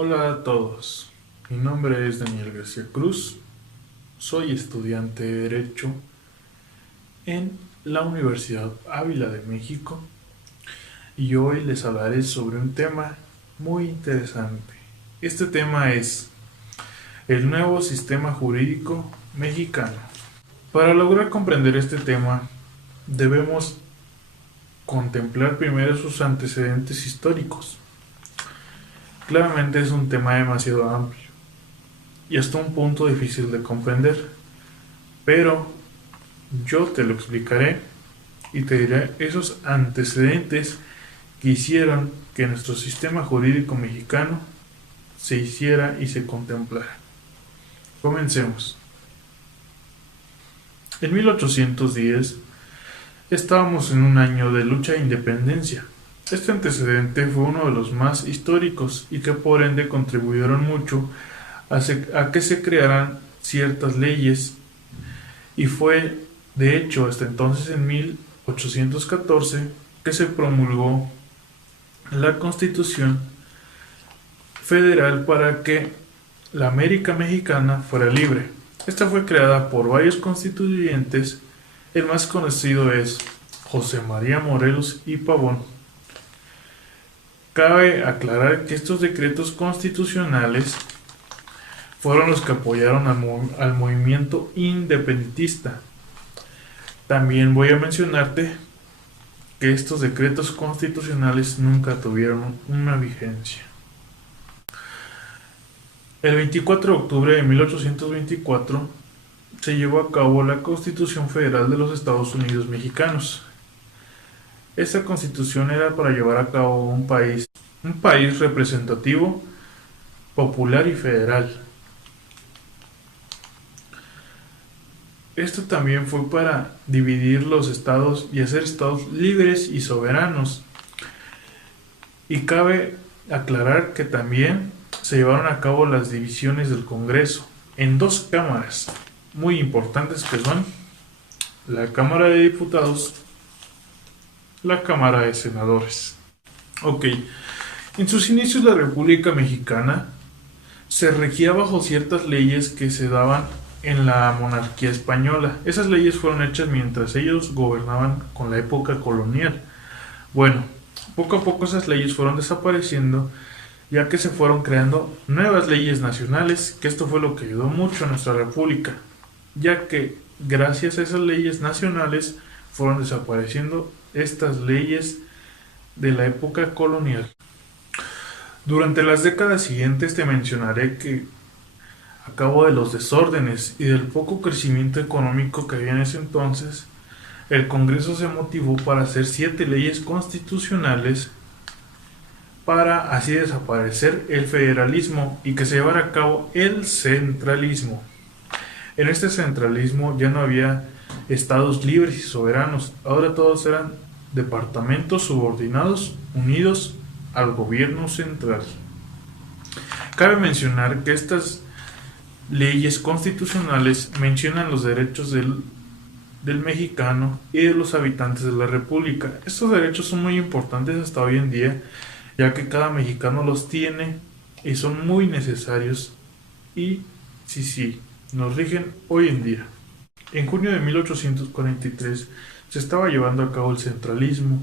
Hola a todos, mi nombre es Daniel García Cruz, soy estudiante de Derecho en la Universidad Ávila de México y hoy les hablaré sobre un tema muy interesante. Este tema es el nuevo sistema jurídico mexicano. Para lograr comprender este tema debemos contemplar primero sus antecedentes históricos. Claramente es un tema demasiado amplio y hasta un punto difícil de comprender, pero yo te lo explicaré y te diré esos antecedentes que hicieron que nuestro sistema jurídico mexicano se hiciera y se contemplara. Comencemos. En 1810 estábamos en un año de lucha e independencia. Este antecedente fue uno de los más históricos y que por ende contribuyeron mucho a que se crearan ciertas leyes y fue de hecho hasta entonces en 1814 que se promulgó la Constitución Federal para que la América Mexicana fuera libre. Esta fue creada por varios constituyentes, el más conocido es José María Morelos y Pavón. Cabe aclarar que estos decretos constitucionales fueron los que apoyaron al movimiento independentista. También voy a mencionarte que estos decretos constitucionales nunca tuvieron una vigencia. El 24 de octubre de 1824 se llevó a cabo la Constitución Federal de los Estados Unidos Mexicanos. Esta constitución era para llevar a cabo un país representativo, popular y federal. Esto también fue para dividir los estados y hacer estados libres y soberanos. Y cabe aclarar que también se llevaron a cabo las divisiones del Congreso en dos cámaras muy importantes que son la Cámara de Diputados, la Cámara de Senadores. Ok, en sus inicios la República Mexicana se regía bajo ciertas leyes que se daban en la monarquía española. Esas leyes fueron hechas mientras ellos gobernaban con la época colonial. Bueno, poco a poco esas leyes fueron desapareciendo, ya que se fueron creando nuevas leyes nacionales, que esto fue lo que ayudó mucho a nuestra república, ya que gracias a esas leyes nacionales fueron desapareciendo estas leyes de la época colonial. Durante las décadas siguientes te mencionaré que a cabo de los desórdenes y del poco crecimiento económico que había en ese entonces, el Congreso se motivó para hacer 7 leyes constitucionales para así desaparecer el federalismo y que se llevara a cabo el centralismo. En este centralismo ya no había estados libres y soberanos, ahora todos eran departamentos subordinados unidos al gobierno central. Cabe mencionar que estas leyes constitucionales mencionan los derechos del mexicano y de los habitantes de la república. Estos derechos son muy importantes hasta hoy en día, ya que cada mexicano los tiene y son muy necesarios y sí, nos rigen hoy en día. En junio de 1843 se estaba llevando a cabo el centralismo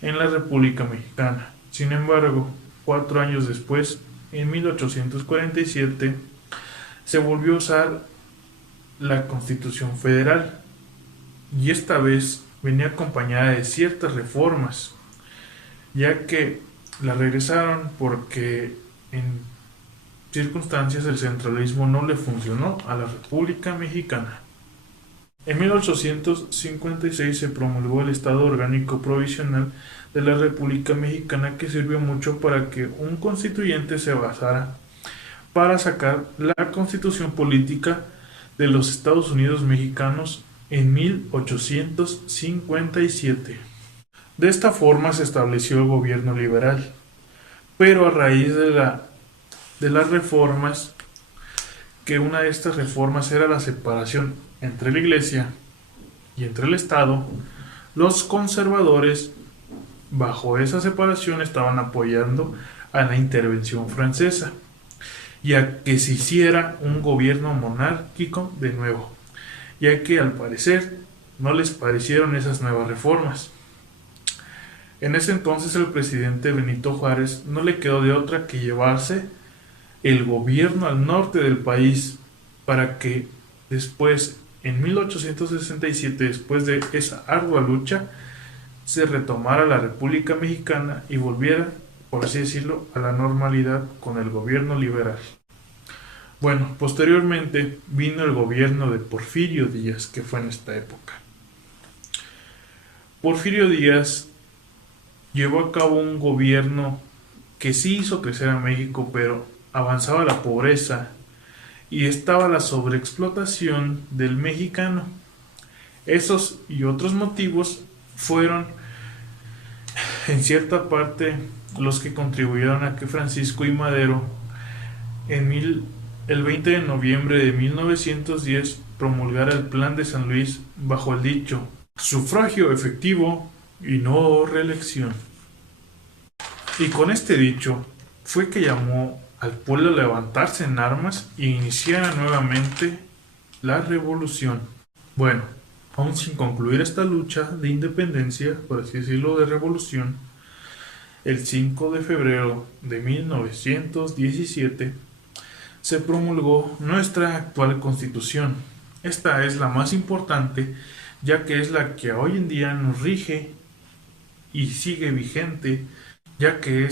en la República Mexicana. Sin embargo, 4 años después, en 1847, se volvió a usar la Constitución Federal y esta vez venía acompañada de ciertas reformas, ya que la regresaron porque en circunstancias el centralismo no le funcionó a la República Mexicana. En 1856 se promulgó el Estado Orgánico Provisional de la República Mexicana, que sirvió mucho para que un constituyente se basara para sacar la constitución política de los Estados Unidos mexicanos en 1857. De esta forma se estableció el gobierno liberal, pero a raíz de las reformas, que una de estas reformas era la separación entre la Iglesia y entre el Estado, los conservadores bajo esa separación estaban apoyando a la intervención francesa y a que se hiciera un gobierno monárquico de nuevo, ya que al parecer no les parecieron esas nuevas reformas. En ese entonces el presidente Benito Juárez no le quedó de otra que llevarse el gobierno al norte del país para que después, en 1867, después de esa ardua lucha, se retomara la República Mexicana y volviera, por así decirlo, a la normalidad con el gobierno liberal. Bueno, posteriormente vino el gobierno de Porfirio Díaz, que fue en esta época. Porfirio Díaz llevó a cabo un gobierno que sí hizo crecer a México, pero avanzaba la pobreza y estaba la sobreexplotación del mexicano. Esos y otros motivos fueron en cierta parte los que contribuyeron a que Francisco I. Madero el 20 de noviembre de 1910 promulgara el Plan de San Luis bajo el dicho sufragio efectivo y no reelección. Y con este dicho fue que llamó al pueblo a levantarse en armas e iniciara nuevamente la revolución. Bueno, aún sin concluir esta lucha de independencia, por así decirlo, de revolución, el 5 de febrero de 1917 se promulgó nuestra actual Constitución. Esta es la más importante, ya que es la que hoy en día nos rige y sigue vigente, ya que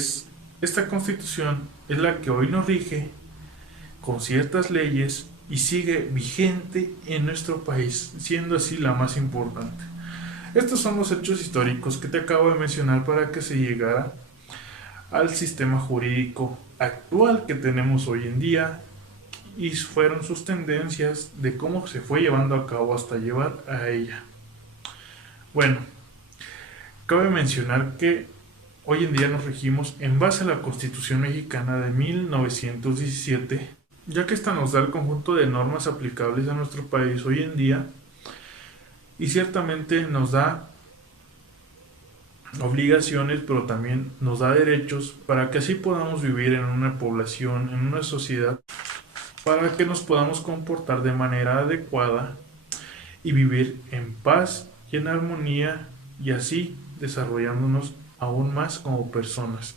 esta Constitución es la que hoy nos rige con ciertas leyes y sigue vigente en nuestro país, siendo así la más importante. Estos son los hechos históricos que te acabo de mencionar para que se llegara al sistema jurídico actual que tenemos hoy en día y fueron sus tendencias de cómo se fue llevando a cabo hasta llevar a ella. Bueno, cabe mencionar que hoy en día nos regimos en base a la Constitución Mexicana de 1917, ya que esta nos da el conjunto de normas aplicables a nuestro país hoy en día y ciertamente nos da obligaciones, pero también nos da derechos para que así podamos vivir en una población, en una sociedad, para que nos podamos comportar de manera adecuada y vivir en paz y en armonía y así desarrollándonos aún más como personas.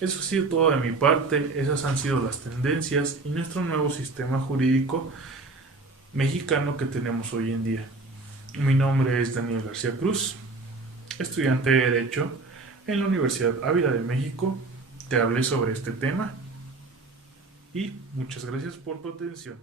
Eso ha sido todo de mi parte, esas han sido las tendencias y nuestro nuevo sistema jurídico mexicano que tenemos hoy en día. Mi nombre es Daniel García Cruz, estudiante de Derecho en la Universidad Ávila de México. Te hablé sobre este tema y muchas gracias por tu atención.